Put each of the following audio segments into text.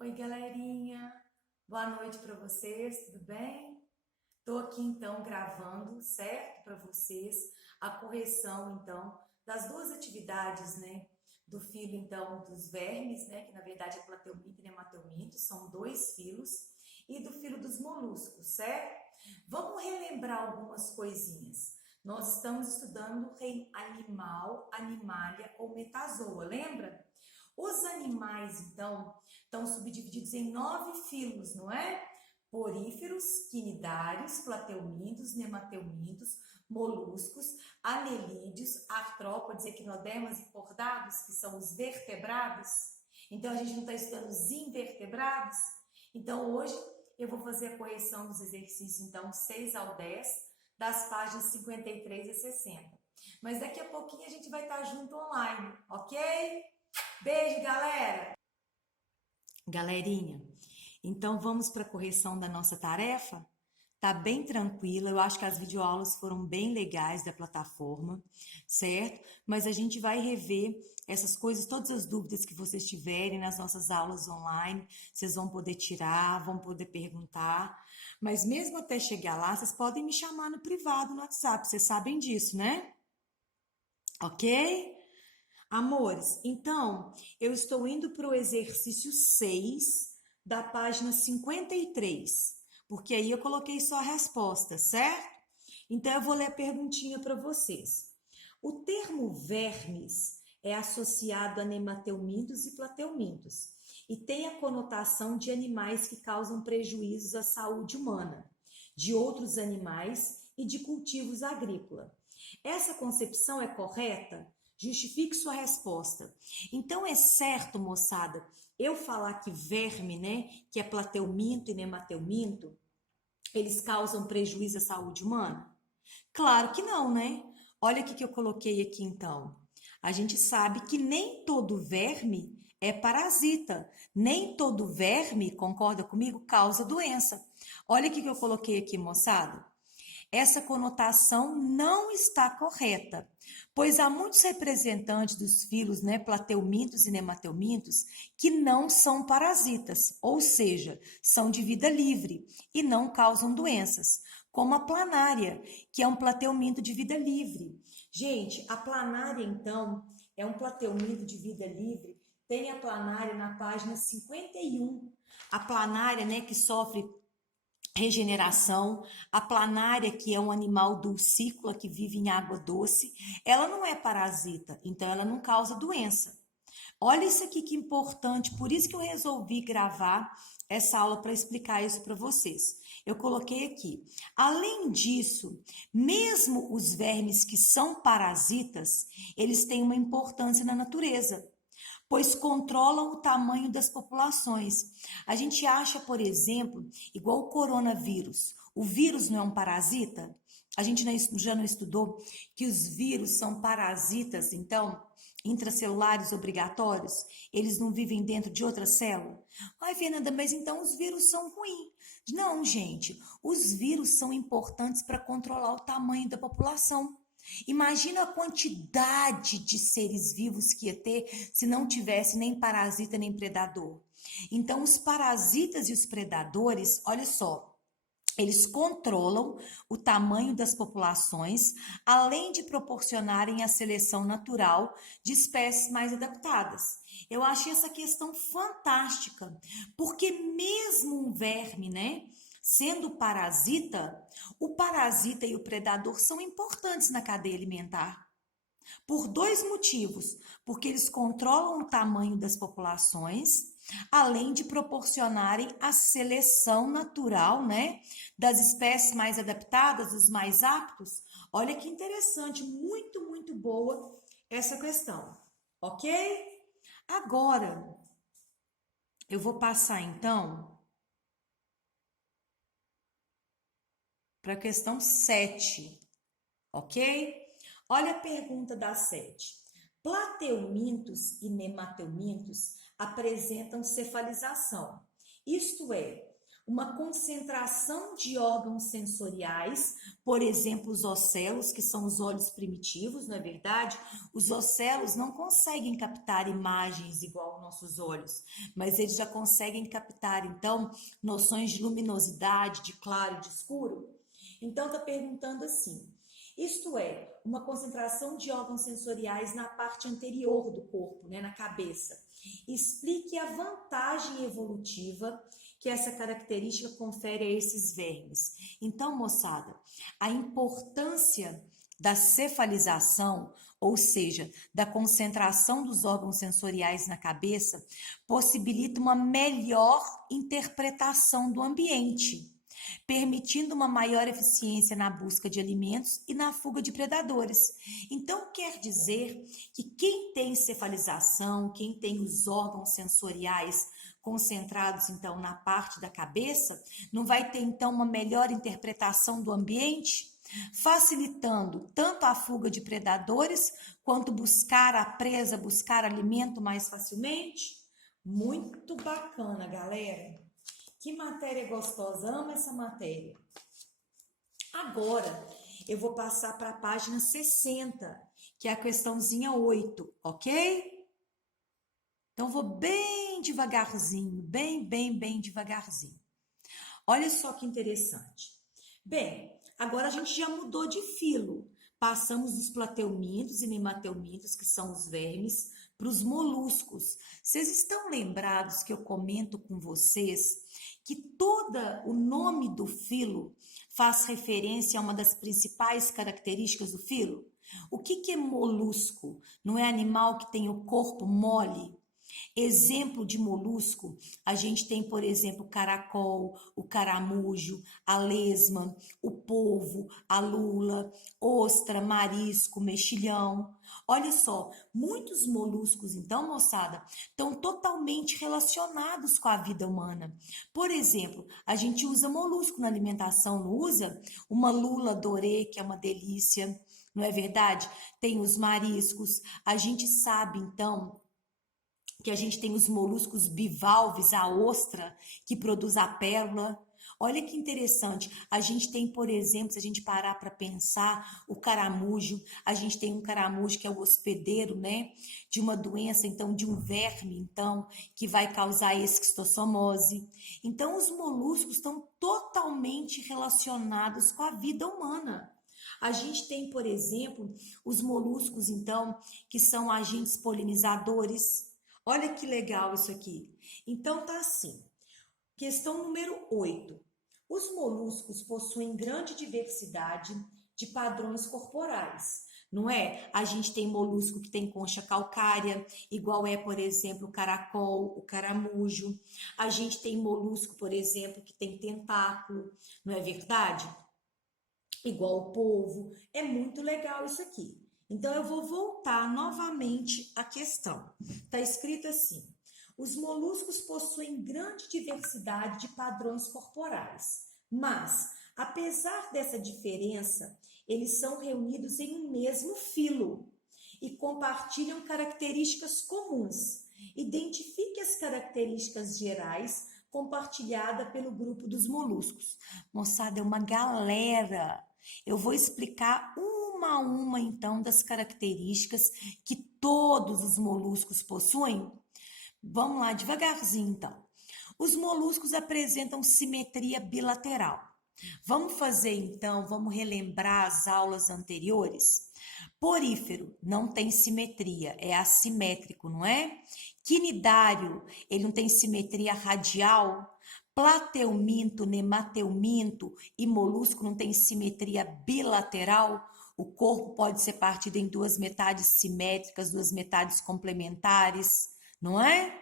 Oi, galerinha. Boa noite para vocês, tudo bem? Estou aqui então gravando, certo, para vocês a correção então das duas atividades, né, do filo então dos vermes, né, que na verdade é plateuminto e nematelminto, são dois filos, e do filo dos moluscos, certo? Vamos relembrar algumas coisinhas. Nós estamos estudando reino animal, animalia ou metazoa, lembra? Os animais, então, estão subdivididos em 9 filos, não é? Poríferos, quinidários, plateumintos, nematelmintos, moluscos, anelídeos, artrópodes, equinodermas e cordados, que são os vertebrados. Então, a gente não está estudando os invertebrados. Então, hoje eu vou fazer a correção dos exercícios, então, 6 ao 10, das páginas 53 a 60. Mas daqui a pouquinho a gente vai estar junto online, ok? Beijo, galera! Galerinha, então vamos para a correção da nossa tarefa? Tá bem tranquila, eu acho que as videoaulas foram bem legais da plataforma, certo? Mas a gente vai rever essas coisas, todas as dúvidas que vocês tiverem nas nossas aulas online, vocês vão poder tirar, vão poder perguntar. Mas mesmo até chegar lá, vocês podem me chamar no privado, no WhatsApp, vocês sabem disso, né? Ok? Amores, então eu estou indo para o exercício 6 da página 53, porque aí eu coloquei só a resposta, certo? Então eu vou ler a perguntinha para vocês. O termo vermes é associado a nematelmintos e plateumintos e tem a conotação de animais que causam prejuízos à saúde humana, de outros animais e de cultivos agrícolas. Essa concepção é correta? Justifique sua resposta. Então é certo, moçada, eu falar que verme, né, que é plateuminto e nematelminto, eles causam prejuízo à saúde humana? Claro que não, né? Olha o que eu coloquei aqui então. A gente sabe que nem todo verme é parasita, nem todo verme, concorda comigo, causa doença. Olha o que eu coloquei aqui, moçada. Essa conotação não está correta, pois há muitos representantes dos filos, né, plateumintos e nematelmintos, que não são parasitas, ou seja, são de vida livre e não causam doenças, como a planária, que é um plateuminto de vida livre. Gente, a planária, então, é um plateuminto de vida livre, tem a planária na página 51. A planária, né, que sofre regeneração, a planária, que é um animal dulcícola que vive em água doce, ela não é parasita, então ela não causa doença. Olha isso aqui que importante, por isso que eu resolvi gravar essa aula para explicar isso para vocês. Eu coloquei aqui. Além disso, mesmo os vermes que são parasitas, eles têm uma importância na natureza, pois controlam o tamanho das populações. A gente acha, por exemplo, igual o coronavírus, o vírus não é um parasita? A gente já não estudou que os vírus são parasitas, então, intracelulares obrigatórios? Eles não vivem dentro de outra célula? Ai, Fernanda, mas então os vírus são ruins. Não, gente, os vírus são importantes para controlar o tamanho da população. Imagina a quantidade de seres vivos que ia ter se não tivesse nem parasita nem predador. Então, os parasitas e os predadores, olha só, eles controlam o tamanho das populações, além de proporcionarem a seleção natural de espécies mais adaptadas. Eu achei essa questão fantástica, porque mesmo um verme, né, sendo parasita, o parasita e o predador são importantes na cadeia alimentar. Por dois motivos: porque eles controlam o tamanho das populações, além de proporcionarem a seleção natural, né, das espécies mais adaptadas, dos mais aptos. Olha que interessante, muito, muito boa essa questão, ok? Agora, eu vou passar então para a questão 7, ok? Olha a pergunta da 7. Plateumintos e nematelmintos apresentam cefalização, isto é, uma concentração de órgãos sensoriais, por exemplo, os ocelos, que são os olhos primitivos, não é verdade? Os ocelos não conseguem captar imagens igual aos nossos olhos, mas eles já conseguem captar, então, noções de luminosidade, de claro e de escuro. Então, está perguntando assim, isto é, uma concentração de órgãos sensoriais na parte anterior do corpo, né, na cabeça. Explique a vantagem evolutiva que essa característica confere a esses vermes. Então, moçada, a importância da cefalização, ou seja, da concentração dos órgãos sensoriais na cabeça, possibilita uma melhor interpretação do ambiente, permitindo uma maior eficiência na busca de alimentos e na fuga de predadores. Então, quer dizer que quem tem cefalização, quem tem os órgãos sensoriais concentrados, então, na parte da cabeça, não vai ter, então, uma melhor interpretação do ambiente, facilitando tanto a fuga de predadores, quanto buscar a presa, buscar alimento mais facilmente? Muito bacana, galera! Que matéria gostosa, amo essa matéria. Agora, eu vou passar para a página 60, que é a questãozinha 8, ok? Então, vou bem devagarzinho, bem devagarzinho. Olha só que interessante. Bem, agora a gente já mudou de filo. Passamos dos plateumintos e nemateumintos, que são os vermes, para os moluscos. Vocês estão lembrados que eu comento com vocês que todo o nome do filo faz referência a uma das principais características do filo? O que é molusco? Não é animal que tem o corpo mole? Exemplo de molusco, a gente tem, por exemplo, o caracol, o caramujo, a lesma, o polvo, a lula, ostra, marisco, mexilhão. Olha só, muitos moluscos, então, moçada, estão totalmente relacionados com a vida humana. Por exemplo, a gente usa molusco na alimentação, não usa? Uma lula dorê, que é uma delícia, não é verdade? Tem os mariscos, a gente sabe, então, que a gente tem os moluscos bivalves, a ostra, que produz a pérola. Olha que interessante, a gente tem, por exemplo, se a gente parar para pensar, o caramujo, a gente tem um caramujo que é o hospedeiro, né, de uma doença, então, de um verme, então, que vai causar esquistossomose. Então, os moluscos estão totalmente relacionados com a vida humana. A gente tem, por exemplo, os moluscos, então, que são agentes polinizadores. Olha que legal isso aqui. Então, tá assim. Questão número 8. Os moluscos possuem grande diversidade de padrões corporais, não é? A gente tem molusco que tem concha calcária, igual é, por exemplo, o caracol, o caramujo. A gente tem molusco, por exemplo, que tem tentáculo, não é verdade? Igual o polvo. É muito legal isso aqui. Então, eu vou voltar novamente à questão. Está escrito assim: os moluscos possuem grande diversidade de padrões corporais, mas, apesar dessa diferença, eles são reunidos em um mesmo filo e compartilham características comuns. Identifique as características gerais compartilhadas pelo grupo dos moluscos. Moçada, é uma galera. Eu vou explicar uma a uma, então, das características que todos os moluscos possuem. Vamos lá, devagarzinho, então. Os moluscos apresentam simetria bilateral. Vamos fazer, então, vamos relembrar as aulas anteriores? Porífero não tem simetria, é assimétrico, não é? Quinidário, ele não tem simetria radial. Plateuminto, nemateuminto e molusco não tem simetria bilateral. O corpo pode ser partido em duas metades simétricas, duas metades complementares, não é?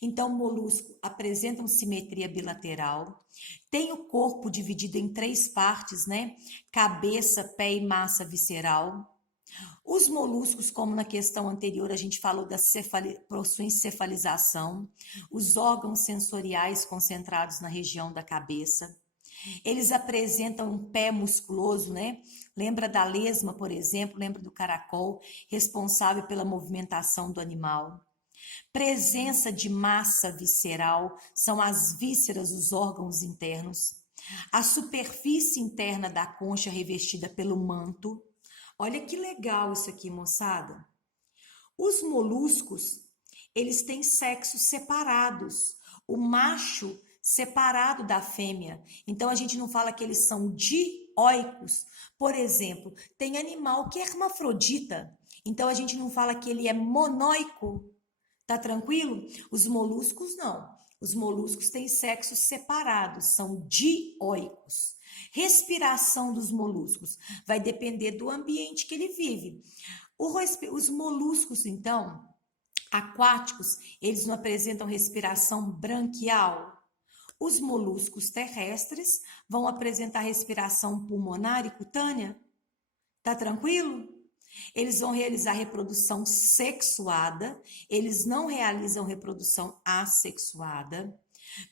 Então, o molusco apresenta simetria bilateral, tem o corpo dividido em três partes, né? Cabeça, pé e massa visceral. Os moluscos, como na questão anterior a gente falou possuem cefalização, os órgãos sensoriais concentrados na região da cabeça. Eles apresentam um pé musculoso, né? Lembra da lesma, por exemplo, lembra do caracol, responsável pela movimentação do animal. Presença de massa visceral, são as vísceras, os órgãos internos. A superfície interna da concha revestida pelo manto. Olha que legal isso aqui, moçada. Os moluscos, eles têm sexos separados. O macho separado da fêmea. Então a gente não fala que eles são dioicos. Por exemplo, tem animal que é hermafrodita. Então a gente não fala que ele é monóico. Tá tranquilo? Os moluscos não. Os moluscos têm sexos separados, são dioicos. Respiração dos moluscos vai depender do ambiente que ele vive. Os moluscos, então, aquáticos, eles não apresentam respiração branquial. Os moluscos terrestres vão apresentar respiração pulmonar e cutânea. Tá tranquilo? Eles vão realizar reprodução sexuada, eles não realizam reprodução assexuada.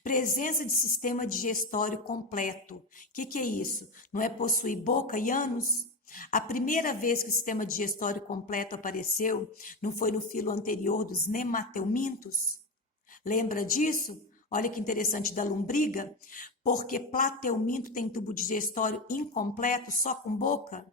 Presença de sistema digestório completo. O que é isso? Não é possuir boca e ânus? A primeira vez que o sistema digestório completo apareceu, não foi no filo anterior dos nemateumintos? Lembra disso? Olha que interessante, da lombriga. Porque plateuminto tem tubo digestório incompleto, só com boca?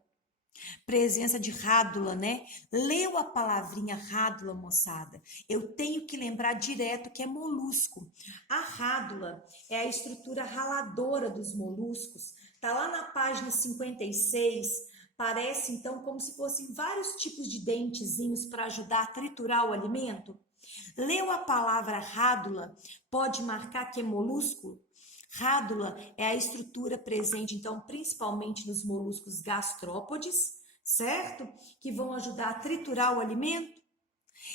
Presença de rádula, né? Leu a palavrinha rádula, moçada. Eu tenho que lembrar direto que é molusco. A rádula é a estrutura raladora dos moluscos. Tá lá na página 56. Parece, então, como se fossem vários tipos de dentezinhos para ajudar a triturar o alimento. Leu a palavra rádula, pode marcar que é molusco? Rádula é a estrutura presente, então, principalmente nos moluscos gastrópodes, certo? Que vão ajudar a triturar o alimento.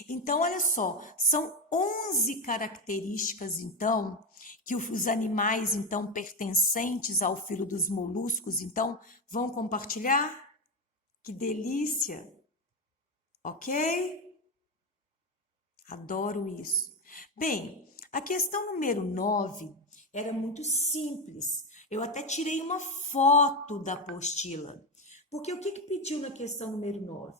Então, olha só, são 11 características, então, que os animais, então, pertencentes ao filo dos moluscos, então, vão compartilhar. Que delícia! Ok? Adoro isso. Bem, a questão número 9 era muito simples. Eu até tirei uma foto da apostila. Porque o que pediu na questão número 9?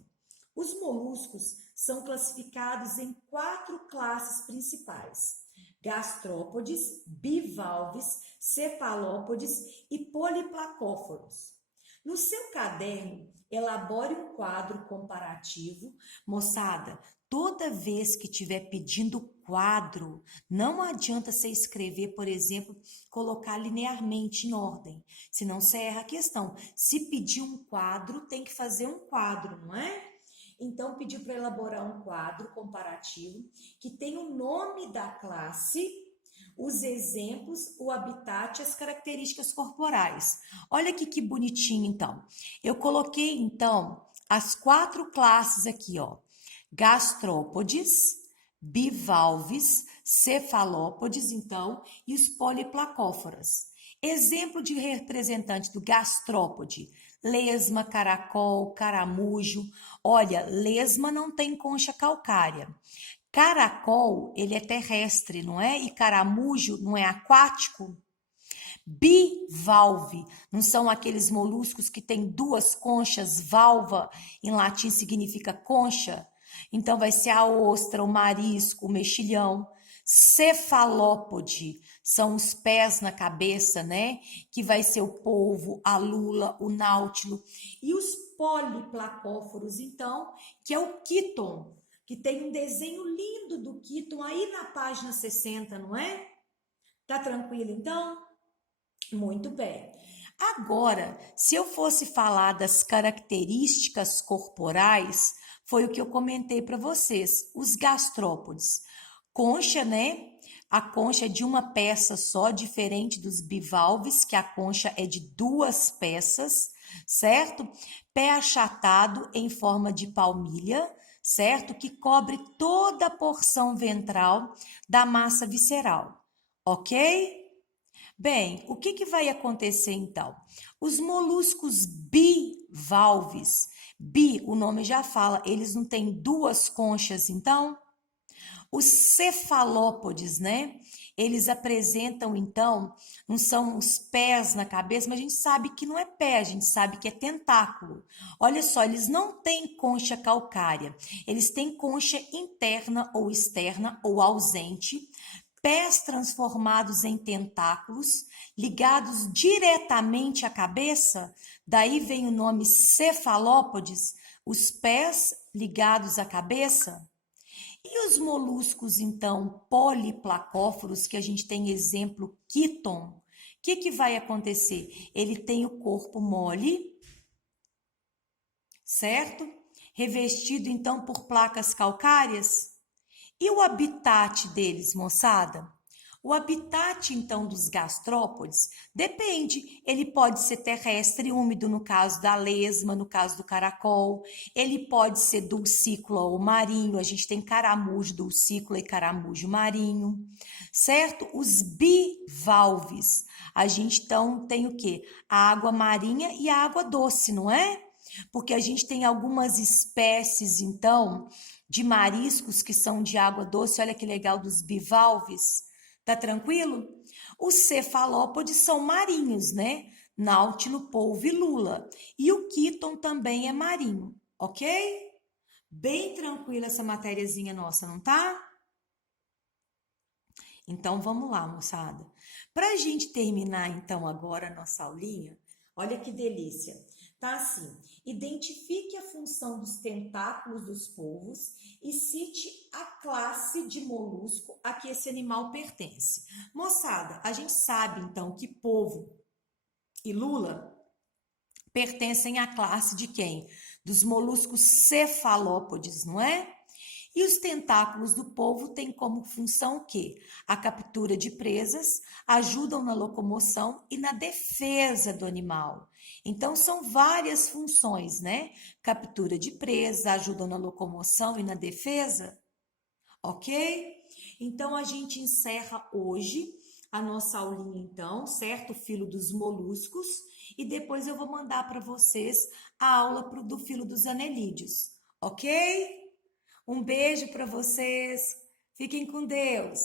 Os moluscos são classificados em 4 classes principais: gastrópodes, bivalves, cefalópodes e poliplacóforos. No seu caderno, elabore um quadro comparativo. Moçada, toda vez que estiver pedindo quadro, não adianta você escrever, por exemplo, colocar linearmente em ordem, senão você erra a questão. Se pedir um quadro, tem que fazer um quadro, não é? Então, pediu para elaborar um quadro comparativo que tem o nome da classe, os exemplos, o habitat e as características corporais. Olha aqui que bonitinho, então. Eu coloquei, então, as 4 classes aqui, ó. Gastrópodes, bivalves, cefalópodes, então, e os poliplacóforas. Exemplo de representante do gastrópode: lesma, caracol, caramujo. Olha, lesma não tem concha calcária. Caracol, ele é terrestre, não é? E caramujo não é aquático? Bivalve, não são aqueles moluscos que têm 2 conchas? Valva, em latim, significa concha. Então, vai ser a ostra, o marisco, o mexilhão. Cefalópode, são os pés na cabeça, né? Que vai ser o polvo, a lula, o náutilo. E os poliplacóforos, então, que é o quíton, que tem um desenho lindo do quíton aí na página 60, não é? Tá tranquilo, então? Muito bem. Agora, se eu fosse falar das características corporais, foi o que eu comentei para vocês, os gastrópodes. Concha, né? A concha é de uma peça só, diferente dos bivalves, que a concha é de 2 peças, certo? Pé achatado em forma de palmilha, certo? Que cobre toda a porção ventral da massa visceral, ok? Bem, o que vai acontecer então? Os moluscos bivalves, bi, o nome já fala, eles não têm 2 conchas então? Os cefalópodes, né? Eles apresentam, então, não são os pés na cabeça, mas a gente sabe que não é pé, a gente sabe que é tentáculo. Olha só, eles não têm concha calcária, eles têm concha interna ou externa ou ausente, pés transformados em tentáculos, ligados diretamente à cabeça, daí vem o nome cefalópodes, os pés ligados à cabeça. E os moluscos, então, poliplacóforos, que a gente tem exemplo quíton, o que vai acontecer? Ele tem o corpo mole, certo? Revestido, então, por placas calcárias. E o habitat deles, moçada? O habitat, então, dos gastrópodes depende. Ele pode ser terrestre, úmido, no caso da lesma, no caso do caracol. Ele pode ser dulcícola ou marinho. A gente tem caramujo dulcícola e caramujo marinho, certo? Os bivalves. A gente, então, tem o quê? A água marinha e a água doce, não é? Porque a gente tem algumas espécies, então, de mariscos que são de água doce. Olha que legal dos bivalves. Tá tranquilo? Os cefalópodes são marinhos, né? Náutilo, polvo e lula. E o quíton também é marinho, ok? Bem tranquila essa matériazinha nossa, não tá? Então vamos lá, moçada. Para a gente terminar então agora a nossa aulinha, olha que delícia. Tá assim, identifique a função dos tentáculos dos polvos e cite a classe de molusco a que esse animal pertence. Moçada, a gente sabe então que polvo e lula pertencem à classe de quem? Dos moluscos cefalópodes, não é? E os tentáculos do polvo têm como função o quê? A captura de presas, ajudam na locomoção e na defesa do animal. Então, são várias funções, né? Captura de presa, ajudam na locomoção e na defesa, ok? Então, a gente encerra hoje a nossa aulinha, então, certo? Filo dos moluscos. E depois eu vou mandar para vocês a aula do filo dos anelídeos, ok? Um beijo para vocês. Fiquem com Deus.